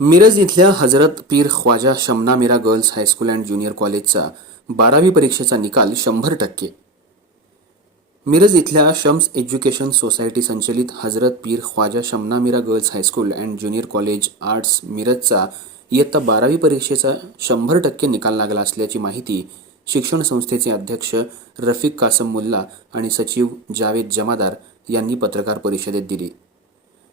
मिरज इथल्या Hazrat Pir Khwaja Shamna Mira girls high school and junior कॉलेजचा 12वी परीक्षेचा निकाल 100%. मिरज इथल्या शम्स एज्युकेशन सोसायटी संचलित Hazrat Pir Khwaja Shamna Mira girls high school and junior college arts मिरजचा इयत्ता 12वी परीक्षेचा 100% निकाल लागला असल्याची माहिती शिक्षण संस्थेचे अध्यक्ष रफिक कासम मुल्ला आणि सचिव जावेद जमादार यांनी पत्रकार परिषदेत दिली.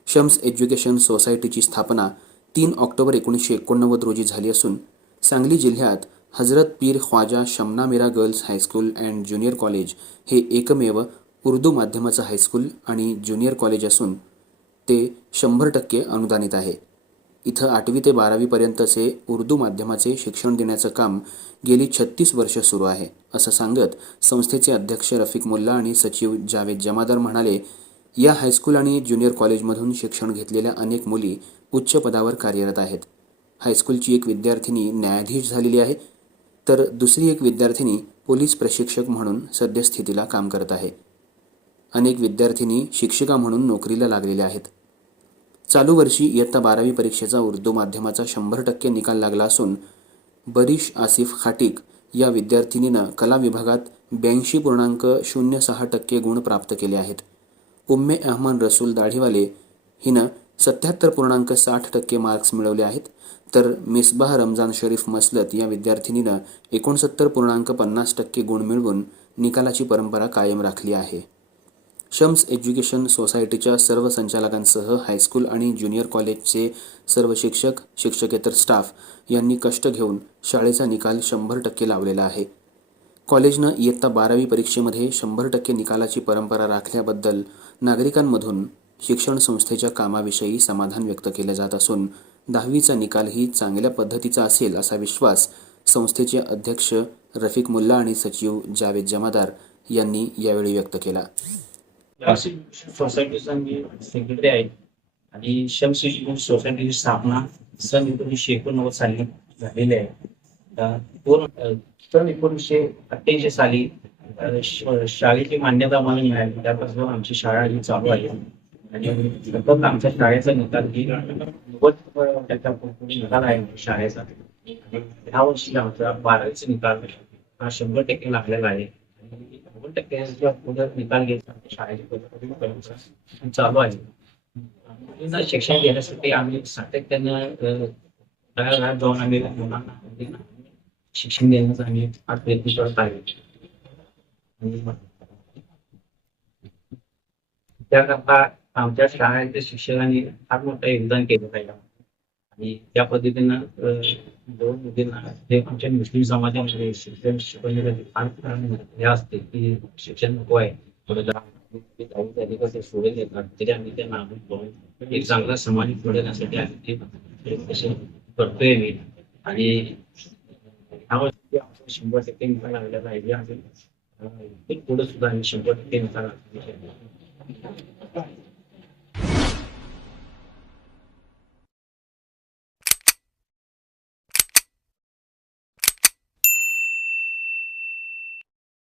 शम्स एज्युकेशन सोसायटीची स्थापना 3 ऑक्टोबर 1989 रोजी झाली असून सांगली जिल्ह्यात Hazrat Pir Khwaja Shamna Mira girls high school and junior college हे एकमेव उर्दू माध्यमाचं हायस्कूल आणि ज्युनियर कॉलेज असून ते 100% अनुदानित आहे. इथं 8वी ते 12वी पर्यंतचे उर्दू माध्यमाचे शिक्षण देण्याचं काम गेली 36 वर्ष सुरू आहे, असं सांगत संस्थेचे अध्यक्ष रफिक मुल्ला आणि सचिव जावेद जमादार म्हणाले, या हायस्कूल आणि ज्युनियर कॉलेजमधून शिक्षण घेतलेल्या अनेक मुली उच्च पदावर कार्यरत आहेत. हायस्कूलची एक विद्यार्थिनी न्यायाधीश झालेली आहे, तर दुसरी एक विद्यार्थिनी पोलीस प्रशिक्षक म्हणून सद्यस्थितीला काम करत आहे. अनेक विद्यार्थिनी शिक्षिका म्हणून नोकरीला लागलेल्या आहेत. चालू वर्षी इयत्ता 12वी परीक्षेचा उर्दू माध्यमाचा 100% निकाल लागला असून बरीश आसिफ खाटिक या विद्यार्थिनीनं कला विभागात 82.06% गुण प्राप्त केले आहेत. उम्मे अहमद रसूल दाढीवाले हिनं 77.60% मार्क्स मिळवले आहेत, तर मिसबाह रमजान शरीफ मसलत या विद्यार्थिनीनं 69.50% गुण मिळवून निकालाची परंपरा कायम राखली आहे. शम्स एज्युकेशन सोसायटीच्या सर्व संचालकांसह हायस्कूल आणि ज्युनियर कॉलेजचे सर्व शिक्षक, शिक्षकेतर स्टाफ यांनी कष्ट घेऊन शाळेचा निकाल 100% लावलेला आहे. कॉलेजनं इयत्ता 12वी परीक्षेमध्ये 100% निकालाची परंपरा राखल्याबद्दल नागरिकांमधून शिक्षण संस्थेच्या कामाविषयी समाधान व्यक्त केले जात असून 10वीचा निकालही चांगल्या पद्धतीचा असेल असा विश्वास संस्थेचे अध्यक्ष रफिक मुल्ला आणि सचिव जावेद जमादार यांनी यावेळी व्यक्त केला. सोसायटीचा मी सेक्रेटरी आहे आणि शम्स एज्युकेशन सोसायटीची स्थापना सन 1989 साली झालेली आहे. सन 1988 साली शाळेची मान्यता आम्हाला मिळाली. त्यापासून आमची शाळा ही चालू आहे आणि सतत आमच्या शाळेचा निकाल ही 90% निकाल आहे शाळेचा. ह्या वर्षी आमचा 12वीचा निकाल हा 100% लागलेला आहे. 90% निकाल घ्यायचा शाळेची परंपरा चालू आहे. शिक्षण घेण्यासाठी आम्ही सातत्यानं तळागाळात जाऊन आम्ही मुलांना शिक्षण देण्याचा आम्ही हा प्रयत्न करत आहे. त्याकरता आमच्या शाळेच्या शिक्षकांनी फार मोठं योगदान केलं पाहिजे आणि त्या पद्धतीनं दोन मुलींना आमच्या मुस्लिम समाजामध्ये शिक्षण शिकवण्यासाठी फार हे असते की शिक्षण नको आहे, थोडं कसं सोडून देतात, तरी आम्ही त्यांना एक चांगला समाज घडवण्यासाठी आम्ही ते करतोय मी. आणि ह्यावर्षी 100% निकाल लागलेला आहे. पुढे सुद्धा आम्ही 100% निकाल